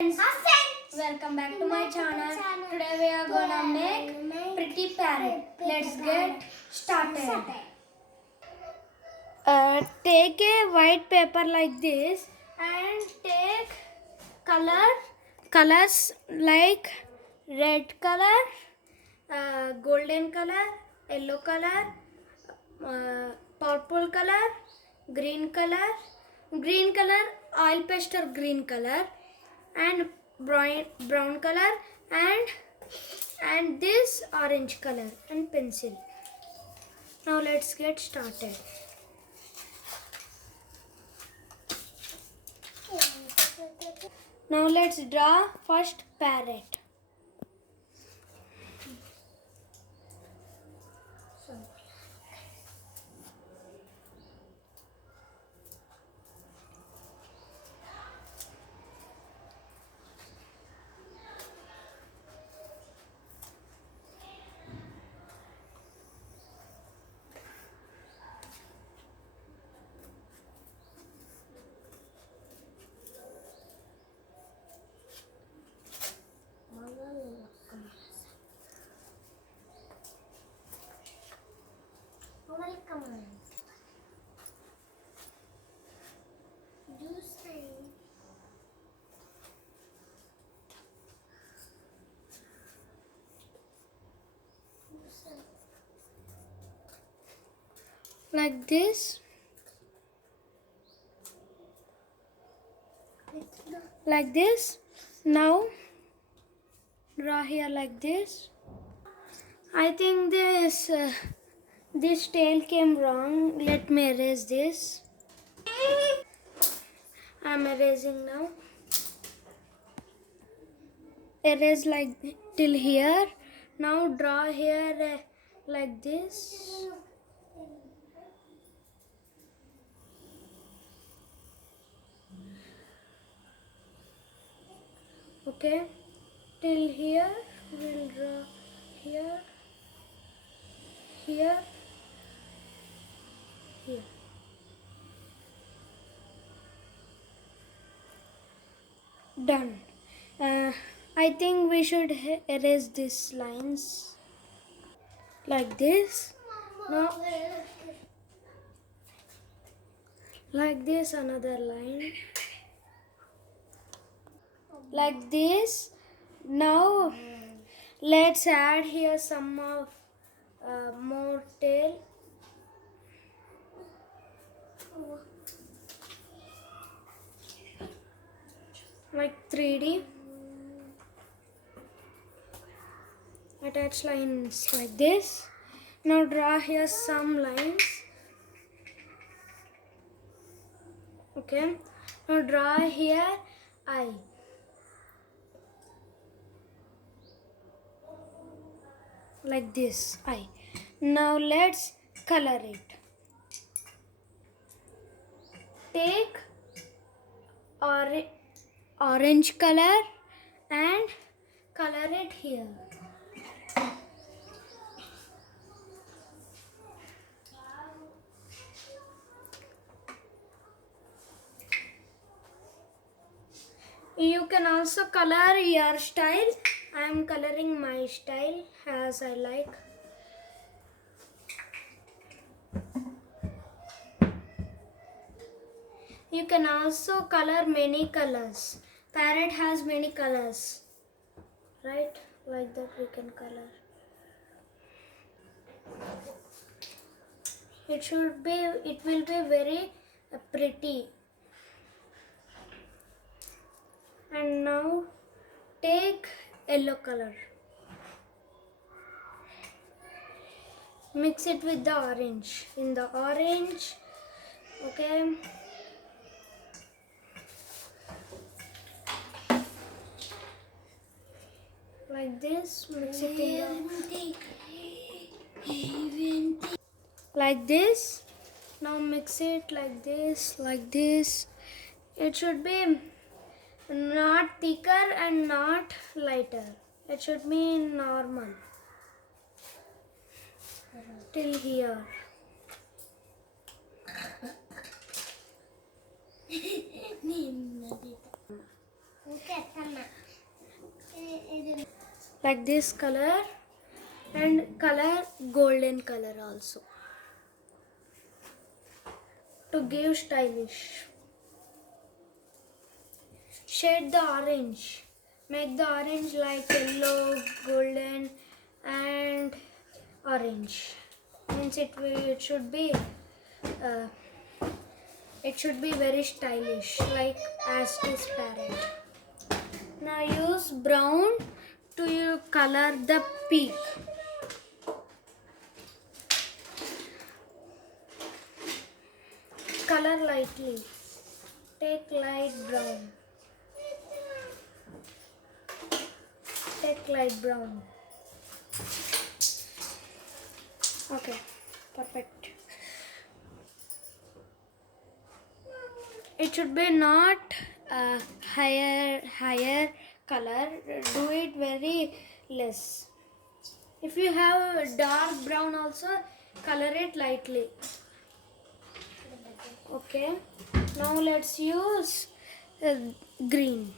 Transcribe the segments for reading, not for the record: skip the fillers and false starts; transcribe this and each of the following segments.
Friends, welcome back to my channel. Today we are gonna make pretty parrot. Let's get started. Take a white paper like this and take colors like red color, golden color, yellow color, purple color, green color, oil pastel green color, and brown color, and this orange color and pencil. Now let's get started. Now let's draw first parrot. Like this, like this. Now draw here like this. I think this tail came wrong. Let me erase this. I am erasing now. Erase like till here. Now draw here like this. Okay, till here we'll draw here, here, here. Done. I think we should erase these lines like this. Now, like this, another line. Like this. Now, let's add here some of more tail. Like 3D. Attach lines like this. Now draw here some lines. Okay. Now draw here eye. Like this eye. Now let's color it. Take orange color and color it here. You can also color your style. I am coloring my style as I like. You can also color many colors. Parrot has many colors, right? Like that we can color. It will be very pretty. And now take yellow color. Mix it with the orange. In the orange, okay. Like this, mix it in the, like this. Now mix it like this, like this. It should be not thicker and not lighter. It should be normal till here. like this color, and color golden color also to give stylish. Shade the orange, make the orange like yellow, golden and orange. Means it should be uh, very stylish, like as this parrot. Now use brown to color the peak. Color lightly. Take light brown. Take light brown. Okay, perfect. It should be not higher color. Do it very less. If you have dark brown also, color it lightly. Okay. Now let's use green.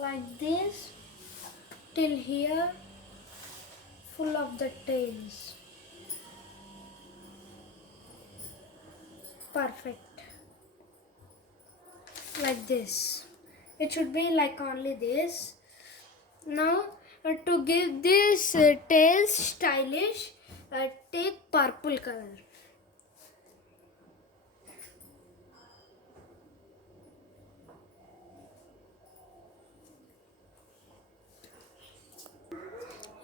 Like this till here, full of the tails. Perfect. Like this. It should be like only this. Now to give this tails stylish, take purple color.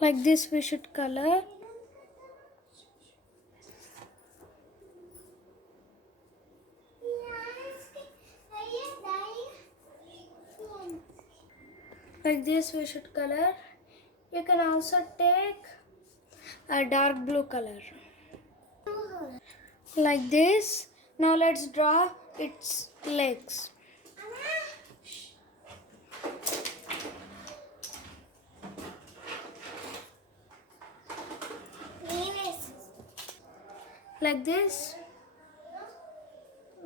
Like this we should color. Like this we should color. You can also take a dark blue color. Like this. Now let's draw its legs. Like this.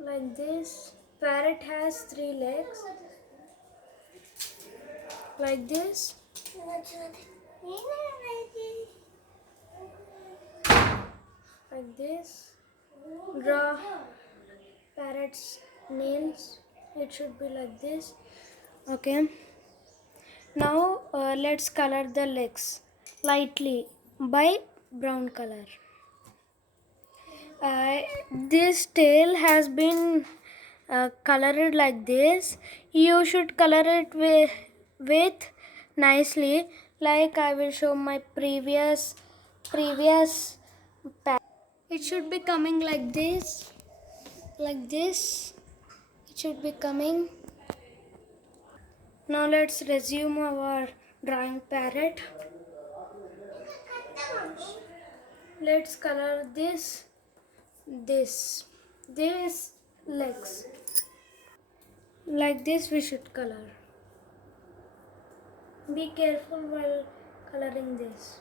Like this. Parrot has 3 legs. Like this. Like this. Draw parrot's nails. It should be like this. Okay. Now let's color the legs lightly by brown color. This tail has been colored like this. You should color it with nicely, like I will show my previous pack. It should be coming like this. It should be coming. Now let's resume our drawing parrot. Let's color this legs. Like this we should color. Be careful while coloring this.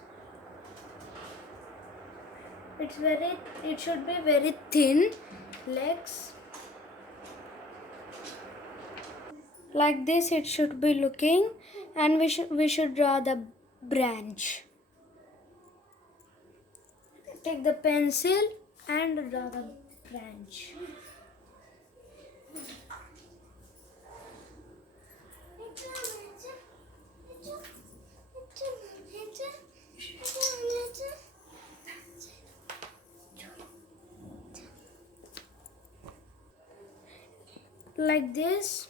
It should be very thin legs. Like this it should be looking, and we should draw the branch. Take the pencil and draw the branch. Like this.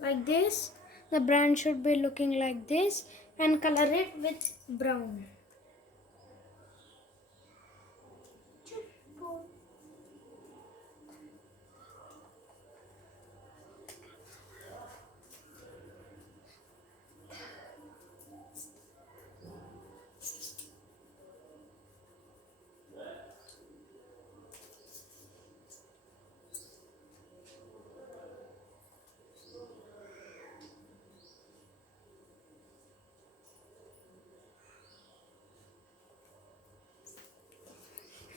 Like this. The branch should be looking like this, and color it with brown.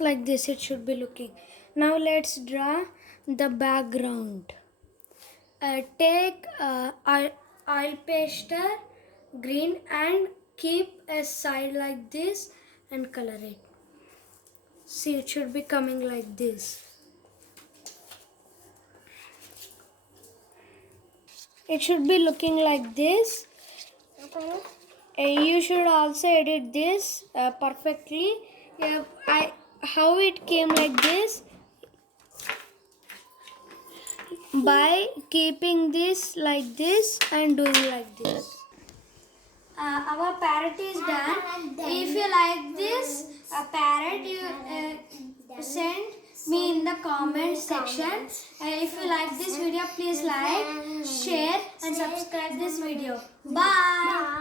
Like this it should be looking. Now let's draw the background. Take oil pastel green and keep a side like this and color it. See, it should be coming like this. It should be looking like this. You should also edit this perfectly. How it came like this, by keeping this like this and doing like this. Our parrot is done. If you like this parrot, you send me in the comment section. If you like this video, please like, share and subscribe this video. Bye.